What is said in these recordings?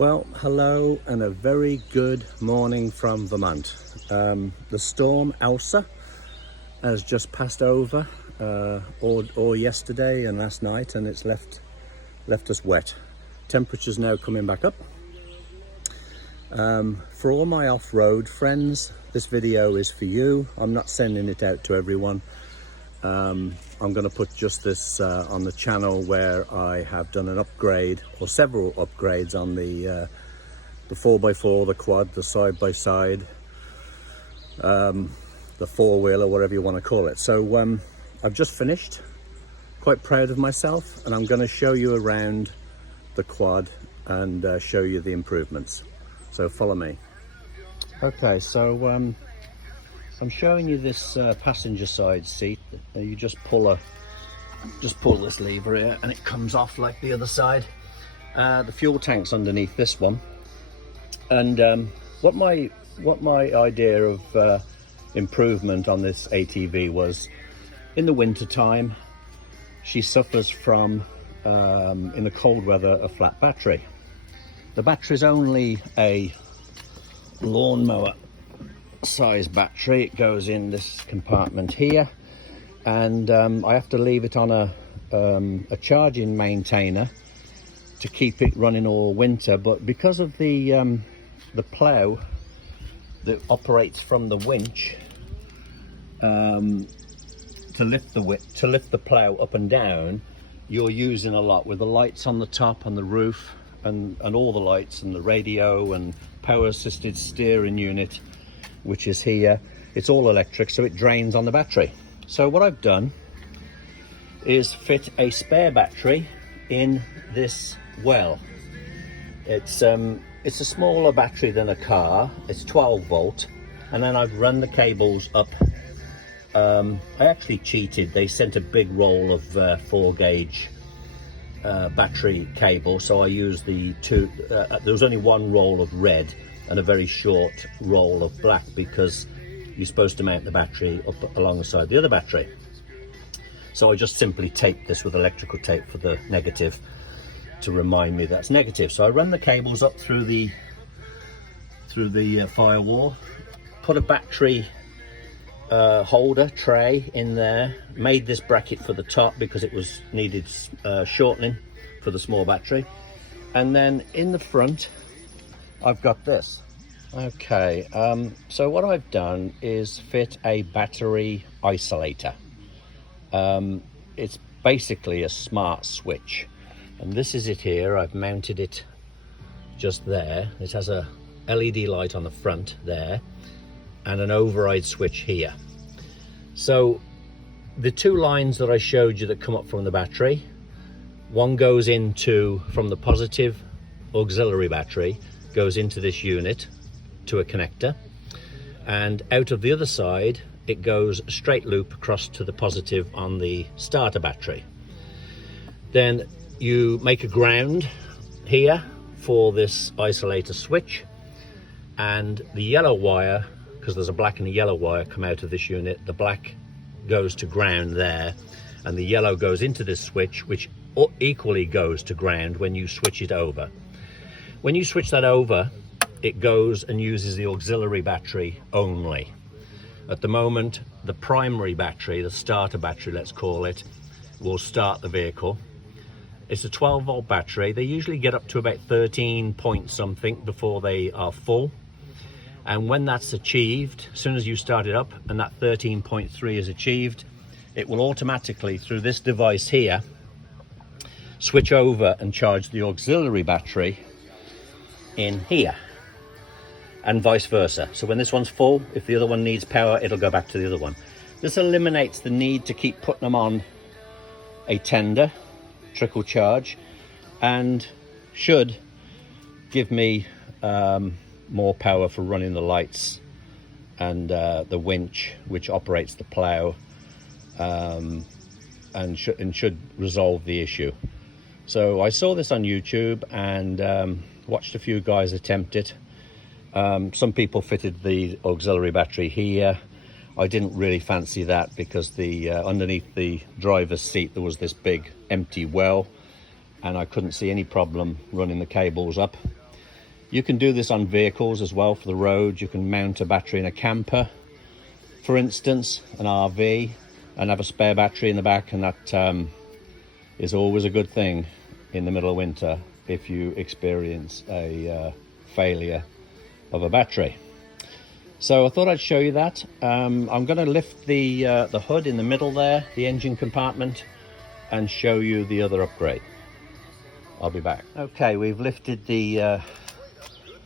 Well, hello and a very good morning from Vermont. The storm Elsa has just passed over or yesterday and last night, and it's left us wet. Temperatures now coming back up. For all my off-road friends, this video is for you. I'm not sending it out to everyone. I'm going to put just this on the channel where I have done an upgrade or several upgrades on the 4x4, the quad, the side-by-side, the four-wheeler, whatever you want to call it. So I've just finished, quite proud of myself, and I'm going to show you around the quad and show you the improvements. So follow me. Okay, so I'm showing you this passenger side seat. You just pull this lever here and it comes off like the other side. The fuel tank's underneath this one. And what my idea of improvement on this ATV was, in the winter time she suffers from in the cold weather a flat battery. The battery's only a lawnmower size battery. It goes in this compartment here, and I have to leave it on a charging maintainer to keep it running all winter. But because of the plow that operates from the winch to lift the plow up and down, you're using a lot with the lights on the top, on the roof, and all the lights, and the radio and power assisted steering unit, which is here. It's all electric, so it drains on the battery. So what I've done is fit a spare battery in this well. It's a smaller battery than a car. It's 12 volt, and then I've run the cables up. I actually cheated. They sent a big roll of 4 gauge battery cable, so I used the two. There was only one roll of red and a very short roll of black, because you're supposed to mount the battery up alongside the other battery. So I just simply taped this with electrical tape for the negative to remind me that's negative. So I run the cables up through the firewall, put a battery holder tray in there, made this bracket for the top because it was needed shortening for the small battery, and then in the front I've got this. Okay, so what I've done is fit a battery isolator. It's basically a smart switch, and this is it here. I've mounted it just there. It has a LED light on the front there and an override switch here. So the 2 lines that I showed you that come up from the battery, one goes into, from the positive auxiliary battery, goes into this unit to a connector, and out of the other side it goes straight loop across to the positive on the starter battery. Then you make a ground here for this isolator switch, and the yellow wire, because there's a black and a yellow wire come out of this unit, the black goes to ground there, and the yellow goes into this switch, which equally goes to ground when you switch it over. When you switch that over, it goes and uses the auxiliary battery only. At the moment, the primary battery, the starter battery let's call it, will start the vehicle. It's a 12 volt battery. They usually get up to about 13 point something before they are full. And when that's achieved, as soon as you start it up and that 13.3 is achieved, it will automatically, through this device here, switch over and charge the auxiliary battery in here, and vice versa. So when this one's full, if the other one needs power, it'll go back to the other one. This eliminates the need to keep putting them on a tender trickle charge, and should give me more power for running the lights and the winch which operates the plow, and should resolve the issue. So I saw this on YouTube and watched a few guys attempt it. Some people fitted the auxiliary battery here. I didn't really fancy that because the underneath the driver's seat there was this big empty well, and I couldn't see any problem running the cables up. You can do this on vehicles as well for the road. You can mount a battery in a camper, for instance, an RV, and have a spare battery in the back, and that is always a good thing in the middle of winter if you experience a failure of a battery. So I thought I'd show you that. I'm going to lift the hood in the middle there, the engine compartment, and show you the other upgrade. I'll be back. Okay, we've lifted the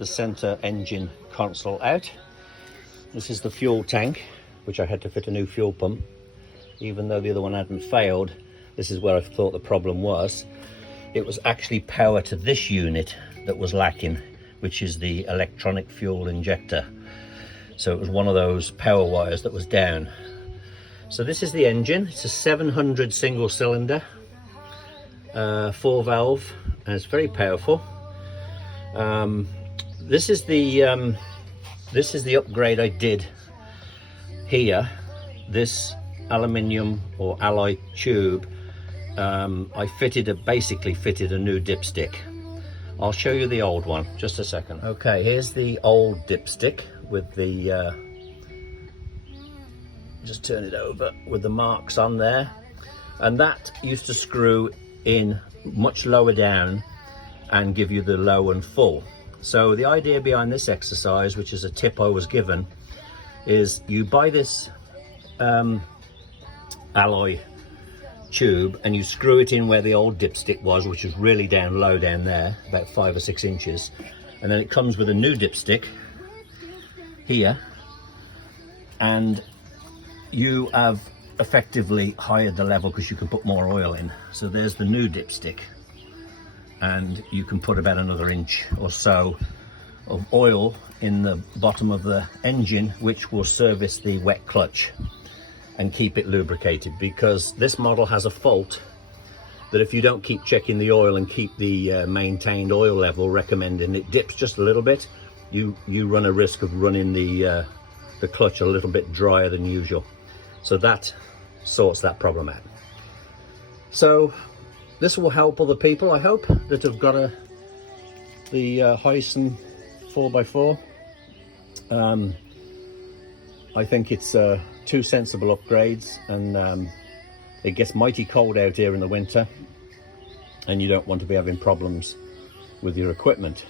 center engine console out. This is the fuel tank, which I had to fit a new fuel pump. Even though the other one hadn't failed, this is where I thought the problem was. It was actually power to this unit that was lacking, which is the electronic fuel injector. So it was one of those power wires that was down. So this is the engine. It's a 700 single cylinder, 4 valve, and it's very powerful. This is the upgrade I did here. This aluminium or alloy tube, I basically fitted a new dipstick. I'll show you the old one, just a second. Okay, here's the old dipstick with the, just turn it over, with the marks on there. And that used to screw in much lower down and give you the low and full. So the idea behind this exercise, which is a tip I was given, is you buy this alloy tube and you screw it in where the old dipstick was, which is really down low down there, about 5 or 6 inches, and then it comes with a new dipstick here, and you have effectively highered the level because you can put more oil in. So there's the new dipstick, and you can put about another inch or so of oil in the bottom of the engine, which will service the wet clutch and keep it lubricated, because this model has a fault that if you don't keep checking the oil and keep the maintained oil level recommended, it dips just a little bit, you run a risk of running the clutch a little bit drier than usual. So that sorts that problem out. So this will help other people, I hope, that have got the Hysun 4x4. I think it's 2 sensible upgrades, and it gets mighty cold out here in the winter, and you don't want to be having problems with your equipment.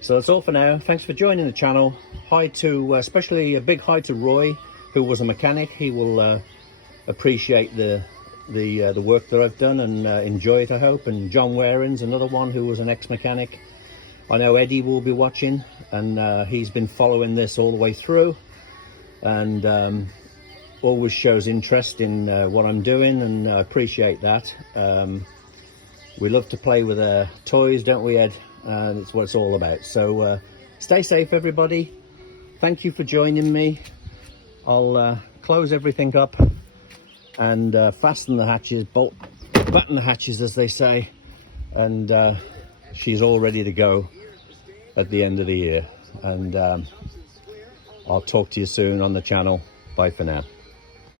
So that's all for now. Thanks for joining the channel. Hi to, especially a big hi to Roy, who was a mechanic. He will appreciate the work that I've done and enjoy it, I hope. And John Warens, another one who was an ex-mechanic. I know Eddie will be watching, and he's been following this all the way through, and always shows interest in what I'm doing, and I appreciate that. We love to play with toys, don't we, Ed? And it's what it's all about. So stay safe, everybody. Thank you for joining me. I'll close everything up and fasten the hatches, button the hatches, as they say, and she's all ready to go at the end of the year. And I'll talk to you soon on the channel. Bye for now.